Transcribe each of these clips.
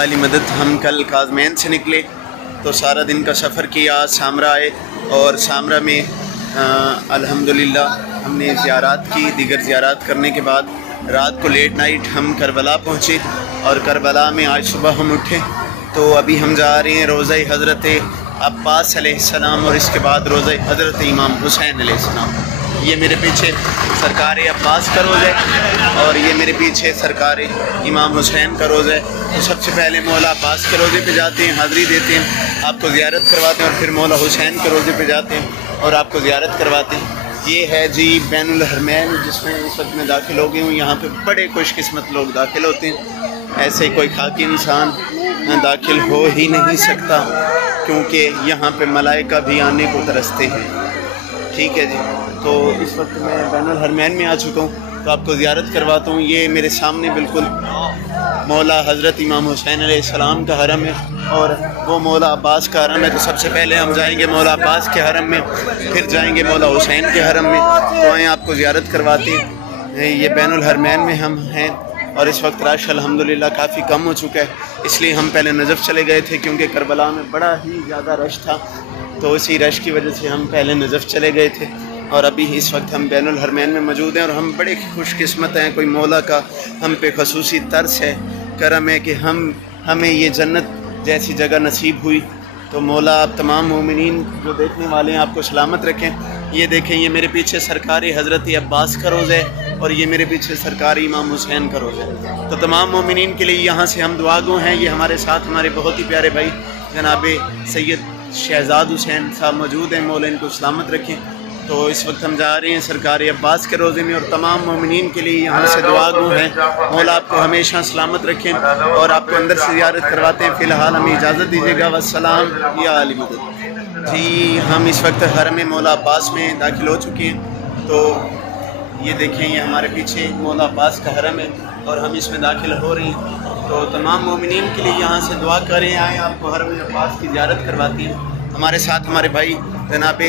یا علی مدد۔ ہم کل کاظمین سے نکلے تو سارا دن کا سفر کیا، سامرا آئے اور سامرا میں الحمدللہ ہم نے زیارات کی۔ دیگر زیارات کرنے کے بعد رات کو لیٹ نائٹ ہم کربلا پہنچے اور کربلا میں آج صبح ہم اٹھے تو ابھی ہم جا رہے ہیں روضہ حضرت عباس علیہ السلام اور اس کے بعد روضہ حضرت امام حسین علیہ السلام۔ یہ میرے پیچھے سرکار عباس کا روضہ ہے اور یہ میرے پیچھے سرکار امام حسین کا روضہ ہے۔ تو سب سے پہلے مولا عباس کے روضے پہ جاتے ہیں، حاضری دیتے ہیں، آپ کو زیارت کرواتے ہیں، اور پھر مولا حسین کے روضے پہ جاتے ہیں اور آپ کو زیارت کرواتے ہیں۔ یہ ہے جی بین الحرمین، جس میں اس وقت میں داخل ہو گئی ہوں۔ یہاں پہ بڑے خوش قسمت لوگ داخل ہوتے ہیں، ایسے کوئی خاکی انسان داخل ہو ہی نہیں سکتا کیونکہ یہاں پہ ملائکہ بھی آنے کو ترستے ہیں۔ ٹھیک ہے جی، تو اس وقت میں بین الحرمین میں آ چکا ہوں تو آپ کو زیارت کرواتا ہوں۔ یہ میرے سامنے بالکل مولا حضرت امام حسین علیہ السلام کا حرم ہے اور وہ مولا عباس کا حرم ہے۔ تو سب سے پہلے ہم جائیں گے مولا عباس کے حرم میں، پھر جائیں گے مولا حسین کے حرم میں۔ تو آئیں آپ کو زیارت کرواتے ہیں۔ یہ بین الحرمین میں ہم ہیں اور اس وقت رش الحمدللہ کافی کم ہو چکا ہے، اس لیے ہم پہلے نجف چلے گئے تھے کیونکہ کربلا میں بڑا ہی زیادہ رش تھا، تو اسی رش کی وجہ سے ہم پہلے نجف چلے گئے تھے اور ابھی اس وقت ہم بین الحرمین میں موجود ہیں اور ہم بڑے خوش قسمت ہیں۔ کوئی مولا کا ہم پہ خصوصی ترس ہے، کرم ہے کہ ہمیں یہ جنت جیسی جگہ نصیب ہوئی۔ تو مولا آپ تمام مومنین جو دیکھنے والے ہیں آپ کو سلامت رکھیں۔ یہ دیکھیں، یہ میرے پیچھے سرکار حضرت عباس کا روضہ ہے اور یہ میرے پیچھے سرکار امام حسین کا روضہ ہے۔ تو تمام مومنین کے لیے یہاں سے ہم دعا گو ہیں۔ یہ ہمارے ساتھ ہمارے بہت ہی پیارے بھائی جناب سید شہزاد حسین صاحب موجود ہیں، مولا ان کو سلامت رکھیں۔ تو اس وقت ہم جا رہے ہیں سرکار عباس کے روضے میں اور تمام مومنین کے لیے یہاں سے دعا گو ہیں، مولا آپ کو ہمیشہ سلامت رکھیں اور آپ کو اندر سے زیارت کرواتے ہیں۔ فی الحال ہمیں اجازت دیجیے گا، والسلام یا علی مدد۔ جی ہم اس وقت حرم مولا عباس میں داخل ہو چکے ہیں۔ تو یہ دیکھیں، یہ ہمارے پیچھے مولا عباس کا حرم ہے اور ہم اس میں داخل ہو رہے ہیں۔ تو تمام مومنین کے لیے یہاں سے دعا کریں، آئیں آپ کو حرم عباس کی زیارت کرواتی ہیں۔ ہمارے ساتھ ہمارے بھائی جناب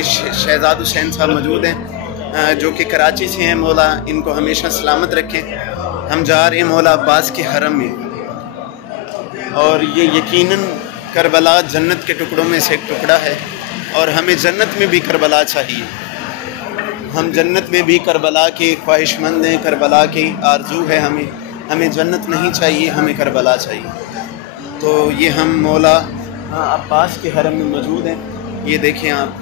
شہزاد حسین صاحب موجود ہیں جو کہ کراچی سے ہیں، مولا ان کو ہمیشہ سلامت رکھیں۔ ہم جا رہے ہیں مولا عباس کے حرم میں اور یہ یقیناً کربلا جنت کے ٹکڑوں میں سے ایک ٹکڑا ہے اور ہمیں جنت میں بھی کربلا چاہیے۔ ہم جنت میں بھی کربلا کے خواہش مند ہیں، کربلا کی آرزو ہے ہمیں جنت نہیں چاہیے، ہمیں کربلا چاہیے۔ تو یہ ہم مولا عباس کے حرم میں موجود ہیں۔ یہ دیکھیں آپ،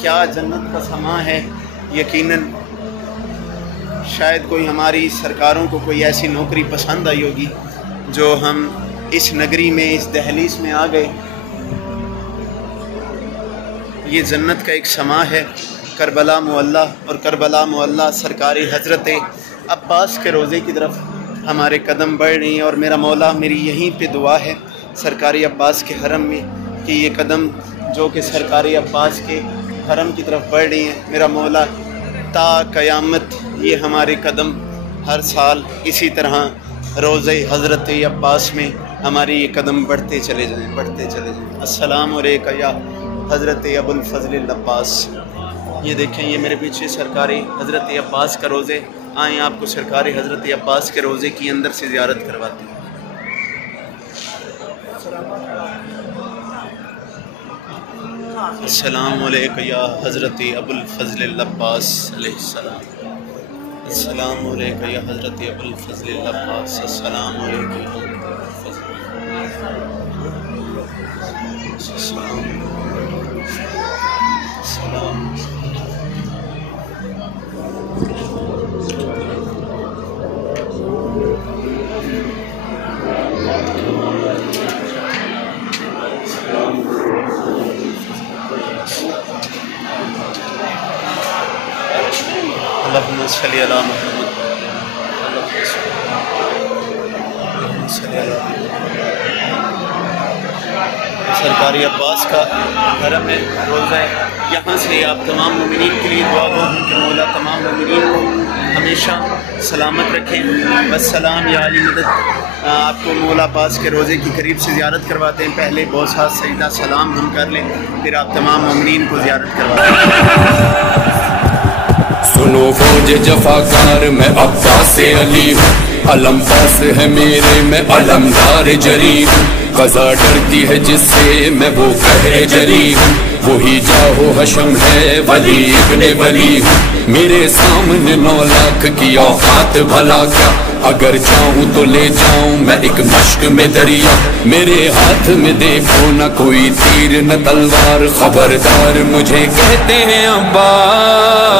کیا جنت کا سما ہے۔ یقیناً شاید کوئی ہماری سرکاروں کو کوئی ایسی نوکری پسند آئی ہوگی جو ہم اس نگری میں اس دہلیز میں آ گئے۔ یہ جنت کا ایک سما ہے، کربلا معلیٰ، اور کربلا معلیٰ سرکاری حضرت عباس کے روضے کی طرف ہمارے قدم بڑھ رہے ہیں اور میرا مولا میری یہیں پہ دعا ہے سرکاری عباس کے حرم میں کہ یہ قدم جو کہ سرکاری عباس کے حرم کی طرف بڑھ رہی ہیں، میرا مولا تا قیامت یہ ہمارے قدم ہر سال اسی طرح روضہ حضرت عباس میں ہماری یہ قدم بڑھتے چلے جائیں، بڑھتے چلے جائیں۔ السلام علیکم یا حضرت ابو الفضل العباس۔ یہ دیکھیں، یہ میرے پیچھے سرکاری حضرت عباس کا روضے، آئیں آپ کو سرکاری حضرت عباس کے روضے کی اندر سے زیارت کرواتے ہیں۔ السلام علیکم یا حضرت ابو الفضل العباس علیہ السلام۔ السلام علیکم یا حضرت ابو الفضل العباس۔ السلام علیکم یا حضرت ابو الفضل السلام۔ اللہم صلی علی محمد، اللہم صلی علی محمد۔ سرکاری عباس کا حرم ہے، روضہ ہے، یہاں سے آپ تمام مومنین کے لیے دعا گو ہیں کہ مولا تمام مومنین کو ہمیشہ سلامت رکھیں۔ والسلام یا علی مدد۔ آپ کو مولا عباس کے روضے کی قریب سے زیارت کرواتے ہیں۔ پہلے بہت سا سجدہ سلام ہم کر لیں، پھر آپ تمام مومنین کو زیارت کرواتے ہیں۔ سنو فوج جفاکار میں عباس علی ہوں، علم پاس ہے میرے میں علمدار جری ہوں، قضا ڈرتی ہے جس سے میں وہ قہر جری ہوں، وہی جاہو حشم ہے ولی ابن ولی ہوں، میرے سامنے 9 لاکھ کی اوقات بھلا کیا، اگر چاہوں تو لے جاؤں میں ایک مشک میں دریا، میرے ہاتھ میں دیکھو نہ کوئی تیر نہ تلوار، خبردار مجھے کہتے ہیں عباس۔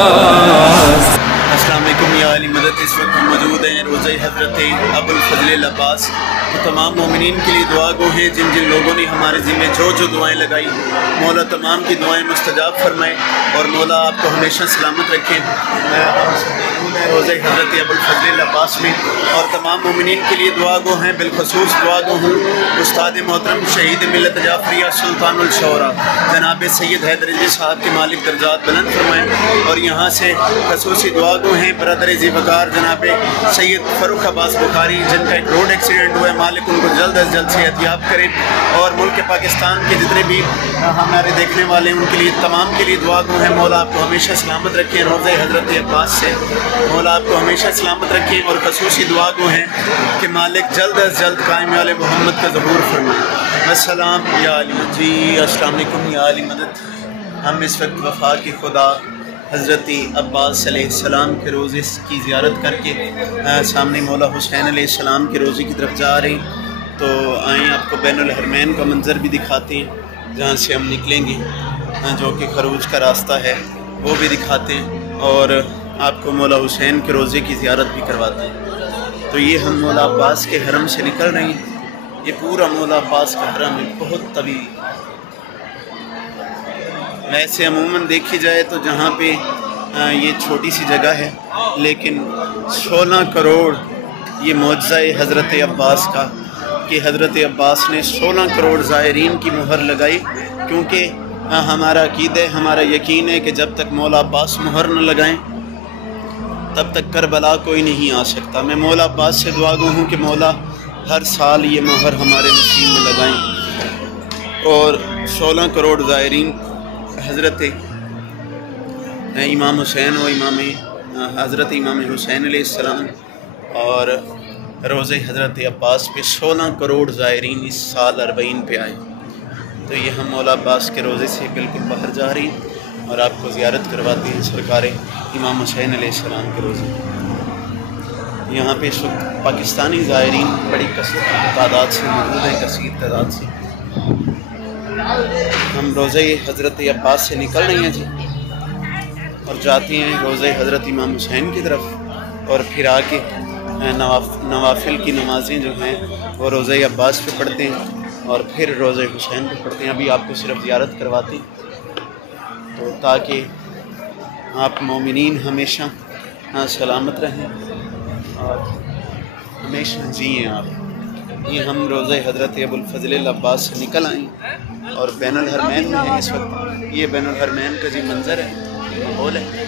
السلام علیکم یا علی مدد، اس وقت ہم موجود ہیں روضہ حضرت ابوالفضل العباس۔ تو تمام مومنین کے لیے دعا گو ہیں، جن جن لوگوں نے ہمارے ذمہ جو دعائیں لگائی، مولا تمام کی دعائیں مستجاب فرمائے اور مولا آپ کو ہمیشہ سلامت رکھیں۔ روضہ حضرت ابوالفضل العباس میں اور تمام مومنین کے لیے دعا گو ہیں، بالخصوص دعا گو ہوں استاد محترم شہید ملت جعفریہ سلطان الشعراء جناب سید حیدر علی صاحب کے مالک درجات بلند فرمائیں، اور یہاں سے خصوصی دعا گو ہیں برادر ذی وقار جناب سید فاروق عباس بخاری، جن کا ایک روڈ ایکسیڈنٹ ہوا ہے، مالک ان کو جلد از جلد صحت یاب کریں، اور ملک پاکستان کے جتنے بھی ہمارے دیکھنے والے ہیں ان کے لیے تمام کے لیے دعا گو ہیں، مولا آپ کو ہمیشہ سلامت رکھیں، روضہ حضرت عباس سے مولا آپ کو ہمیشہ سلامت رکھیں، اور خصوصی دعا گو ہیں کہ مالک جلد از جلد قائم آل محمد کا ظہور فرمائے۔ السلام یا علی جی، السلام علیکم یا علی مدد۔ ہم اس وقت وفا کے خدا حضرت عباس علیہ السلام کے روزے کی زیارت کر کے سامنے مولا حسین علیہ السلام کے روزے کی طرف جا رہے ہیں، تو آئیں آپ کو بین الحرمین کا منظر بھی دکھاتے ہیں جہاں سے ہم نکلیں گے، جو کہ خروج کا راستہ ہے وہ بھی دکھاتے ہیں، اور آپ کو مولا حسین کے روزے کی زیارت بھی کرواتے ہیں۔ تو یہ ہم مولا عباس کے حرم سے نکل رہے ہیں، یہ پورا مولا عباس کا حرم ہے، بہت طویل۔ ویسے عموماً دیکھی جائے تو جہاں پہ یہ چھوٹی سی جگہ ہے، لیکن 16 کروڑ یہ معجزہ حضرت عباس کا کہ حضرت عباس نے 16 کروڑ زائرین کی مہر لگائی، کیونکہ ہمارا عقیدہ ہے، ہمارا یقین ہے کہ جب تک مولا عباس مہر نہ لگائیں تب تک کربلا کوئی نہیں آ سکتا۔ میں مولا عباس سے دعا گو ہوں کہ مولا ہر سال یہ مہر ہمارے نصیب میں لگائیں، اور 16 کروڑ زائرین حضرت امام حسین و حضرت امام حسین علیہ السلام اور روضہ حضرت عباس پہ 16 کروڑ زائرین اس سال 40 پہ آئے۔ تو یہ ہم مولا عباس کے روزے سے بالکل باہر جا رہے ہیں اور آپ کو زیارت کرواتے ہیں سرکار امام حسین علیہ السلام کے روزے۔ یہاں پہ اس وقت پاکستانی زائرین بڑی کثیر تعداد سے موجود ہیں، کثیر تعداد سے۔ ہم روضہ حضرت عباس سے نکل رہے ہیں جی، اور جاتے ہیں روضہ حضرت امام حسین کی طرف، اور پھر آ کے نوافل کی نمازیں جو ہیں وہ روضہ عباس پہ پڑھتے ہیں، اور پھر روضہ حسین پہ پڑھتے ہیں۔ ابھی آپ کو صرف زیارت کرواتے ہیں تو تاکہ آپ مومنین ہمیشہ سلامت رہیں اور ہمیشہ جئیں آپ۔ یہ ہم روضہ حضرت ابوالفضل العباس سے نکل آئیں اور بین الحرمین میں ہیں اس وقت۔ یہ بین الحرمین کا جی منظر ہے، ماحول ہے۔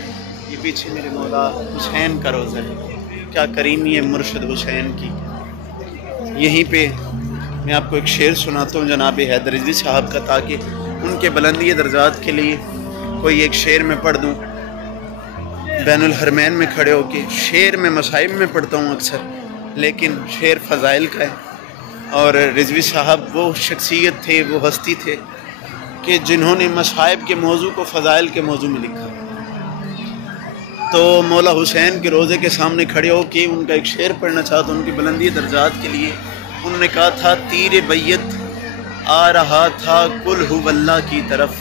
یہ پیچھے میرے مولا حسین کا روضہ ہے، کیا کریمی ہے مرشد حسین کی۔ یہیں پہ میں آپ کو ایک شعر سناتا ہوں جناب حیدر علی صاحب کا، تاکہ ان کے بلندی درجات کے لیے کوئی ایک شعر میں پڑھ دوں بین الحرمین میں کھڑے ہو کے۔ شعر میں مصائب میں پڑھتا ہوں اکثر، لیکن شعر فضائل کا ہے، اور رضوی صاحب وہ شخصیت تھے، وہ ہستی تھے کہ جنہوں نے مصائب کے موضوع کو فضائل کے موضوع میں لکھا۔ تو مولا حسین کے روزے کے سامنے کھڑے ہو کے ان کا ایک شعر پڑھنا چاہتا ہوں ان کی بلندی درجات کے لیے۔ انہوں نے کہا تھا، تیر بیت آ رہا تھا کل ہو اللہ کی طرف،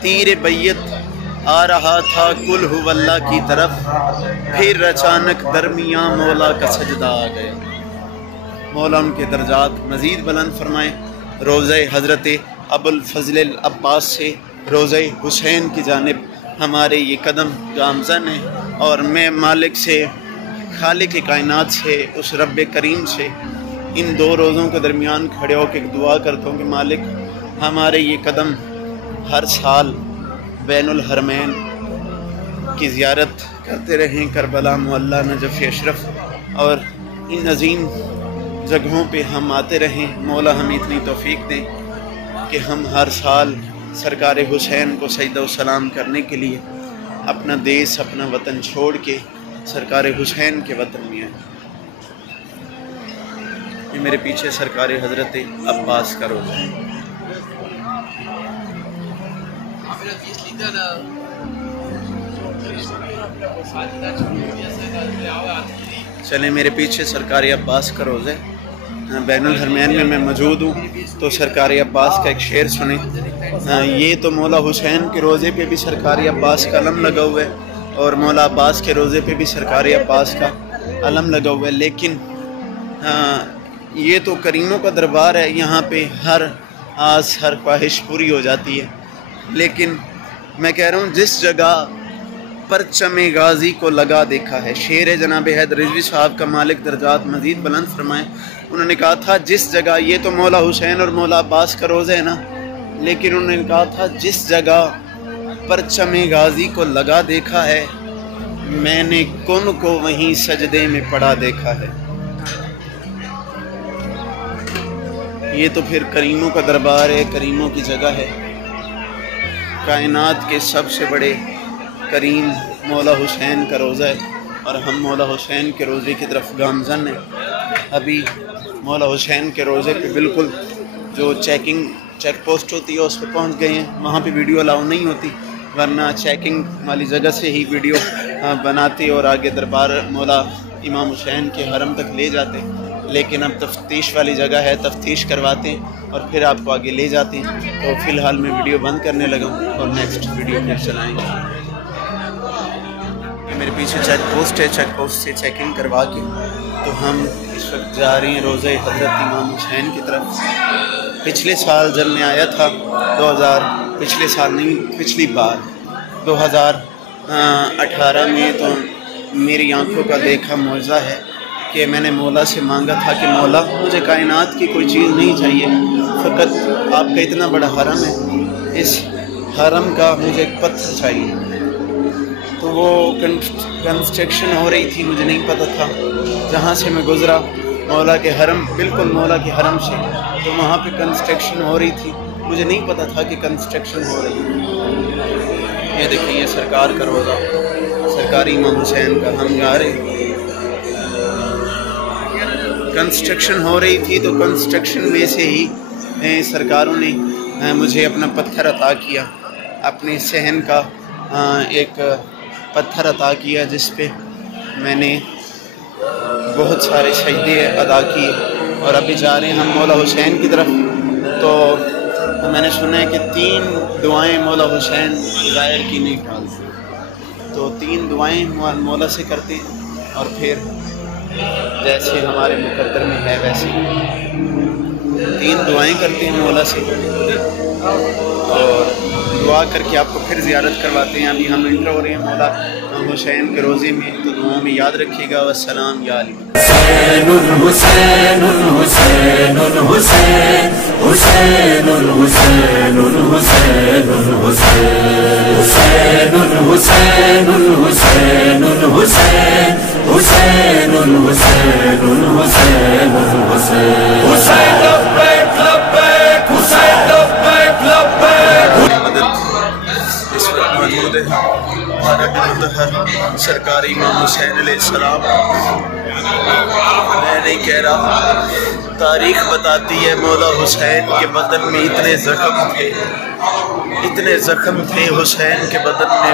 تیر بیت آ رہا تھا کل ہو اللہ کی طرف، پھر اچانک درمیاں مولا کا سجدہ آ گیا۔ مولا ان کے درجات مزید بلند فرمائے۔ روضہ حضرت ابوالفضل العباس سے روضہ حسین کی جانب ہمارے یہ قدم گامزن ہیں، اور میں مالک سے، خالق کائنات سے، اس رب کریم سے ان دو روزوں کے درمیان کھڑے ہو کے دعا کرتا ہوں کہ مالک ہمارے یہ قدم ہر سال بین الحرمین کی زیارت کرتے رہیں، کربلا، معلی، نجف اشرف، اور ان عظیم جگہوں پہ ہم آتے رہیں۔ مولا ہمیں اتنی توفیق دیں کہ ہم ہر سال سرکار حسین کو سجدہ و سلام کرنے کے لیے اپنا دیس، اپنا وطن چھوڑ کے سرکار حسین کے وطن میں آئیں۔ میرے پیچھے سرکار حضرت عباس کا روزہ ہے۔ چلیں میرے پیچھے سرکار عباس کا روزہ ہے، بین الحرمین میں میں موجود ہوں، تو سرکار عباس کا ایک شعر سنیں۔ یہ تو مولا حسین کے روزے پہ بھی سرکار عباس کا علم لگا ہوا ہے، اور مولا عباس کے روزے پہ بھی سرکار عباس کا علم لگا ہوا ہے، لیکن یہ تو کریموں کا دربار ہے، یہاں پہ ہر آس ہر خواہش پوری ہو جاتی ہے۔ لیکن میں کہہ رہا ہوں جس جگہ پرچم غازی کو لگا دیکھا ہے، شعر ہے جناب حیدر رضوی صاحب کا، مالک درجات مزید بلند فرمائیں، انہوں نے کہا تھا جس جگہ، یہ تو مولا حسین اور مولا عباس کا روزہ ہے نا، لیکن انہوں نے کہا تھا جس جگہ پرچم غازی کو لگا دیکھا ہے، میں نے کن کو وہیں سجدے میں پڑا دیکھا ہے۔ یہ تو پھر کریموں کا دربار ہے، کریموں کی جگہ ہے، کائنات کے سب سے بڑے کریم مولا حسین کا روزہ ہے، اور ہم مولا حسین کے روزے کی طرف گامزن ہیں۔ ابھی مولا حسین کے روزے پہ بالکل جو چیک پوسٹ ہوتی ہے اس پہ پہنچ گئے ہیں، وہاں پہ ویڈیو الاؤ نہیں ہوتی، ورنہ چیکنگ والی جگہ سے ہی ویڈیو بناتے اور آگے دربار مولا امام حسین کے حرم تک لے جاتے، لیکن اب تفتیش والی جگہ ہے، تفتیش کرواتے ہیں اور پھر آپ کو آگے لے جاتے ہیں۔ تو فی الحال میں ویڈیو بند کرنے لگا ہوں اور نیکسٹ ویڈیو پھر چلائیں گے۔ میرے پیچھے چیک پوسٹ ہے، چیک پوسٹ سے چیکنگ کروا کے تو ہم اس وقت جا رہے ہیں روزہ حضرت امام حسین کی طرف۔ پچھلے سال جب میں آیا تھا پچھلی بار 2018 میں، تو میری آنکھوں کا دیکھا معجزہ ہے کہ میں نے مولا سے مانگا تھا کہ مولا مجھے کائنات کی کوئی چیز نہیں چاہیے، فقط آپ کا اتنا بڑا حرم ہے، اس حرم کا مجھے ایک پتھر چاہیے۔ تو وہ کنسٹرکشن ہو رہی تھی، مجھے نہیں پتہ تھا، جہاں سے میں گزرا مولا کے حرم، بالکل مولا کے حرم سے، تو وہاں پہ کنسٹرکشن ہو رہی تھی، مجھے نہیں پتہ تھا کہ کنسٹرکشن ہو رہی ہے۔ یہ دیکھیں یہ سرکار کا روزہ، سرکار امام حسین کا، ہم جا رہے ہیں۔ کنسٹرکشن ہو رہی تھی تو کنسٹرکشن میں سے ہی سرکاروں نے مجھے اپنا پتھر عطا کیا، اپنے صحن کا ایک پتھر عطا کیا، جس پہ میں نے بہت سارے سجدے ادا کیے، اور ابھی جا رہے ہیں ہم مولا حسین کی طرف۔ تو میں نے سنا ہے کہ 3 دعائیں مولا حسین ظاہر کی نہیں ڈالتے، تو 3 دعائیں مولا سے کرتے ہیں، اور پھر جیسے ہمارے مقدر میں ہے ویسے 3 دعائیں کرتے ہیں مولا سے، اور دعا کر کے آپ کو پھر زیارت کرواتے ہیں۔ ابھی ہم انٹر ہو رہے ہیں مولا حسین کے روزے میں، تو دعاؤں میں یاد رکھیے گا۔ والسلام یا علی حسین حسین حسین حسین حسین حسین حسین حسین حسین حسین حسین حسین حسین حسین حسین لبیک لبیک حسین لبیک لبیک۔ اس وقت موجود ہے ہمارے مطہر سرکار امام حسین علیہ السلام۔ میں نہیں کہہ رہا، تاریخ بتاتی ہے مولا حسین کے بدن میں اتنے زخم تھے حسین کے بدن میں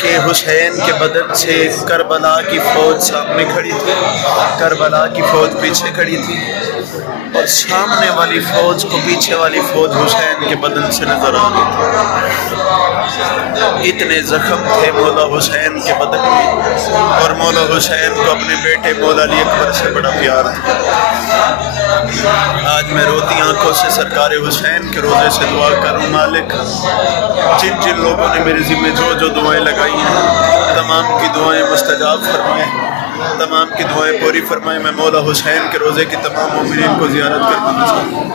کہ حسین کے بدن سے کربلا کی فوج سامنے کھڑی تھی، کربلا کی فوج پیچھے کھڑی تھی، اور سامنے والی فوج کو پیچھے والی فوج حسین کے بدن سے نظر آ رہی تھی۔ اتنے زخم تھے مولا حسین کے بدن میں، اور مولا حسین کو اپنے بیٹے مولا علی اکبر سے بڑا پیار تھا۔ آج میں روتی آنکھوں سے سرکار حسین کے روزے سے دعا کروں، مالک جن جن لوگوں نے میرے ذمہ جو دعائیں لگائی ہیں، تمام کی دعائیں مستجاب فرمائیں، تمام کی دعائیں پوری فرمائیں۔ میں مولا حسین کے روزے کی تمام مومنین کو زیارت کرنا چاہتا ہوں۔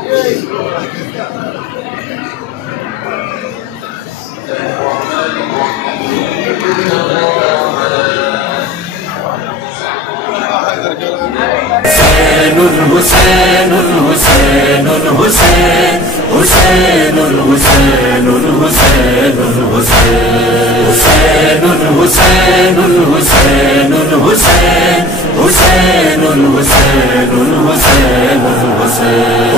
حسین حسین حسین حسین حسین حسین حسین حسین حسین حسین حسین حسین الحسین الحسین الحسین